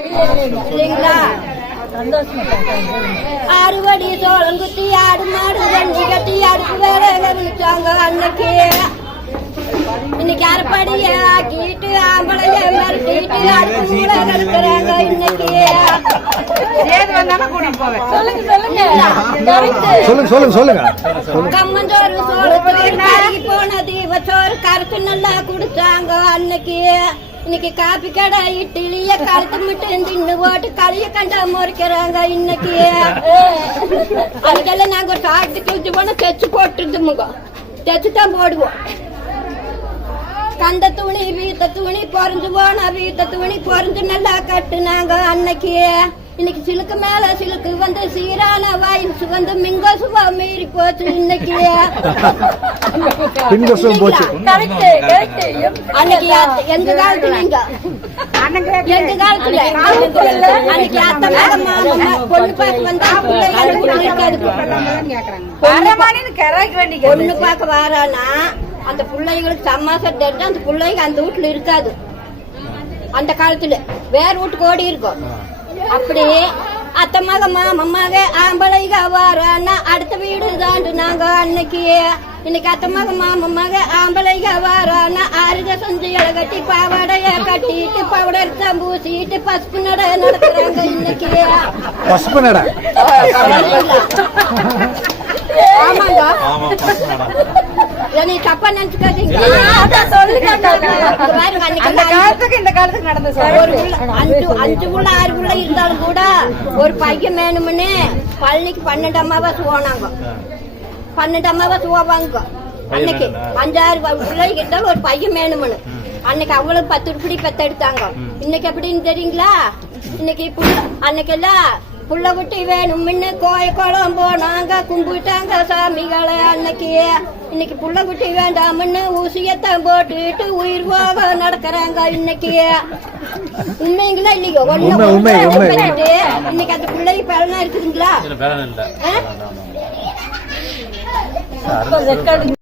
இல்லைங்களா? அறுவடி சோளம் குத்தி ஆடு மாடு வண்டி கட்டி அடுப்பு வேலை விரிச்சாங்க அன்னைக்கு இன்னைக்கு அரைப்படிய ஆக்கிட்டு ஆம்பளைய மிரட்டிட்டு அடுப்பு கூட கிடக்குறாங்க இன்னைக்கு. சொல்லுங்க சொல்லுங்க. சொல்லுங்க கம்மஞ்சோறு சோறு கருகி போன தீபச்சோறு கருத்து நல்லா குடிச்சாங்க அன்னைக்கு. இன்னைக்கு காப்பி கடை இட்லிய கருத்து மட்டும் தின்னு போட்டு களிய கண்டா முறைக்கிறாங்க இன்னைக்கு. அதுக்கெல்லாம் நாங்க ஒரு காட்டு தூச்சி போனா தைச்சு போட்டுருந்தோம் முகம். தைச்சு தான் போடுவோம். கந்த துணி வீத்த துணி பொறிஞ்சு போனா வீத்த துணி பொறிஞ்சு நல்லா கட்டுனாங்க அன்னைக்கு. இன்னைக்கு சிலுக்கு மேல சிலுக்கு வந்து சீரான வயசு வந்து மிங்க சுவா மீறி போச்சு இன்னைக்கு. அன்னைக்கு எங்க காலத்துலங்க எங்க காலத்துல? அன்னைக்கு அத்தை மக மாமா பொண்ணு பார்க்க வந்தா இருக்காது வேண்டிய பொண்ணு பார்க்க வாரானா? அந்த பிள்ளைங்களுக்கு சமாசம் தெரிஞ்சு அந்த பிள்ளைங்க அந்த வீட்டுல இருக்காது. அந்த காலத்துல வேற வீட்டுக்கு ஓடி இருக்கும். அப்படி அத்தை மக மாமமாக ஆம்பளைங்க வாரானா அடுத்த வீடு தாண்டு நாங்க அன்னைக்கு. இன்னைக்கு அத்தை மக மாமமாக ஆம்பளைங்க வாரானா அருக சொந்திகளை கட்டி பாவாடைய கட்டிட்டு பவுடர் பூசிட்டு பசுப்பு நட நடக்கிறாங்க இன்னைக்கு. பசுப்பு நட. ஆமாங்க. நீ தப்பா நினைச்சுக்காதீங்க. அன்னைக்கு அந்த காலத்துக்கு இந்த காலத்துக்கு நடந்த சொல்ல ஒரு புள்ள, அஞ்சு அஞ்சு புள்ள ஆறு புள்ள இருந்தாலும் கூட ஒரு பையன் வேணும்னு பழனிக்கு பன்னெண்டு அம்மாவாசை போனாங்க பன்னெண்டு அம்மாவாசை போவாங்க அன்னைக்கு அஞ்சாறு பிள்ளைங்க இருந்தாலும் ஒரு பையன் வேணும்னு. அன்னைக்கு அவ்வளவு பத்து உருப்படி பெத்தெடுத்தாங்க இன்னைக்கு எப்படின்னு தெரியுங்களா? இன்னைக்கு புள்ள அன்னைக்கெல்லாம் புள்ள குட்டி வேணும்னு கோய குளம் போனாங்க கும்பிட்டாங்க சாமிகளை அன்னைக்கு. இன்னைக்கு புள்ள குட்டி வேண்டாம்னு ஊசியத்தான் போட்டுட்டு உயிர் போக நடக்கிறாங்க இன்னைக்கு. உண்மைங்களா இல்லையோ? ஒண்ணு உண்மை, இன்னைக்கு அந்த பிள்ளைக்கு பலனா இருக்குதுங்களா?